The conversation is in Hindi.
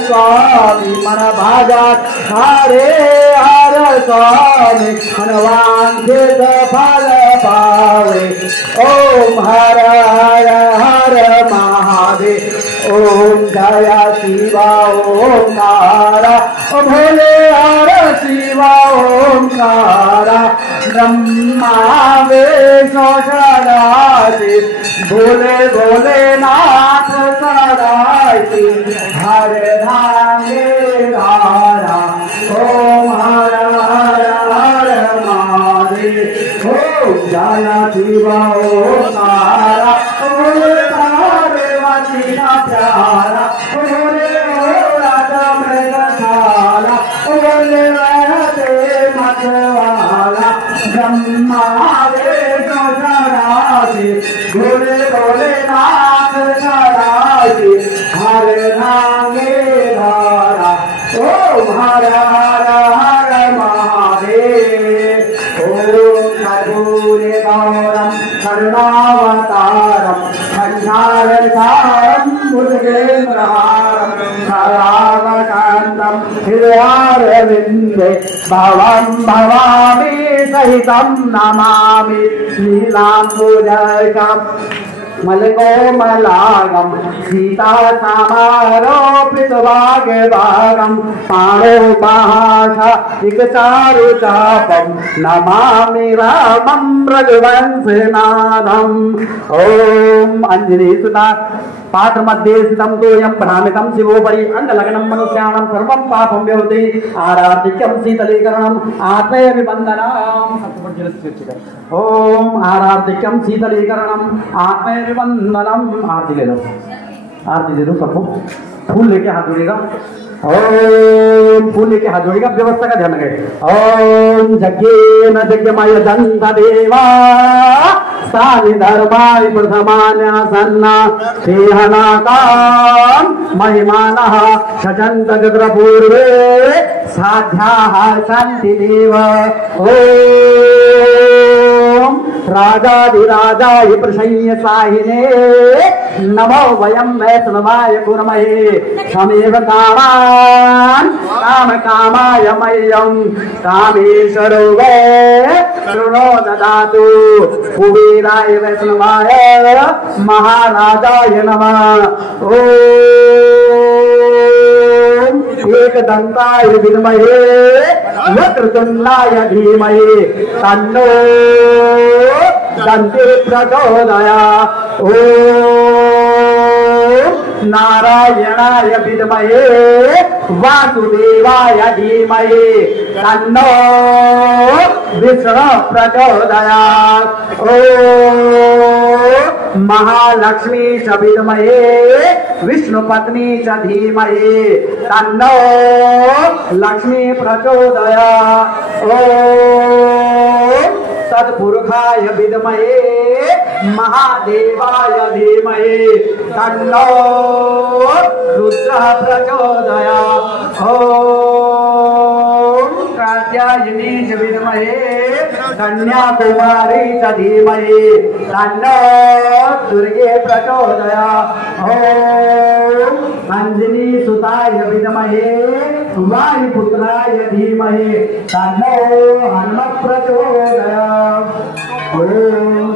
स्वामी मन भाजा हरे हर स्वामी मनवांछित फल पावे। ओम हर हर हर महादेव। ओम जय शिवा ओंकारा भोले हर शिवा ओंकारा। ब्रह्मा विष्णु सदाशिव भोले भोलेनाथ सदाशिव हर धामे धारा। ओम हर हर हर महादेव। ओम जय शिवा ओंकारा भोले पार्वती प्यारा। भोले राजा मृगशाला भोले रहते मतवाला। ब्रह्मा विष्णु सदाशिव भोले भोलेनाथ सदाशिव हर धामे धारा। ओम हर हर हर महादेव। ओम कर्पूरे गौरम करुणावतारम संसारसारम भुजगेन्द्रहारम सदावकांतम हृदयारविंदे भवं भवामि सहितं नमामि। नीलाम्बुजकम् मलकोमलागम सीता समारोपित भाग्यभागम। पाणो महासा चारुचापम नमामि रामं रघुवंशनाथम्। ओम अंजनी सुता पात्र मध्ये स्थितं तोयं भ्रामितं शिवोपरि अंगलग्नं मनुष्याणां सर्वं पापं व्योति। आराधिक्यं शीतलीकरणम् आत्मैर्विबन्धनम्। ओम आराधिक्यं शीतलीकरणम् आत्मैर्विबन्धनम्। आरती ले लो, आरती दे दो सबको। फूल लेके हाथ जोड़ेगा। ओम फूल लेके हाथ जोड़ेगा। व्यवस्था का ध्यान रखे। ओम यज्ञेन यज्ञमय दंत देवा सानि धर्माय प्रथमान्यासन्ना सेहनाकाम महिमानः शजन्त गद्रपूर्वे साध्याः सन्ति देव। ओम राजाधिराजाय प्रसह्य साहिने नमो वयं वैष्णवाय कुर्महे। समेव कामान् काम कामाय मह्यं कामेश्वरो वै शृणो ददातु। कुबेराय वैष्णवाय महाराजाय नमः। ओम एकदन्ताय विद्महे वक्रतुण्डाय धीमहि तन्नो दन्ति प्रचोदयात्। ओम नारायणाय विद्महे वासुदेवाय धीमहि तन्नो विष्णु प्रचोदयात्। ओम महालक्ष्मी च विद्महे विष्णुपत्नी च धीमहि तन्नो लक्ष्मी प्रचोदयात्। ओम सत्पुरुषाय विद्महे महादेवाय धीमहि तन्नो रुद्रः प्रचोदयात्। ओम कात्यायनी च विद्महे कन्याकुमारी च धीमहि तन्नो दुर्गे प्रचोदयात्। ओम अंजनी सुताय विद्महे वायुपुत्राय धीमहि तन्नो हनुमत् प्रचोदयात्। ओम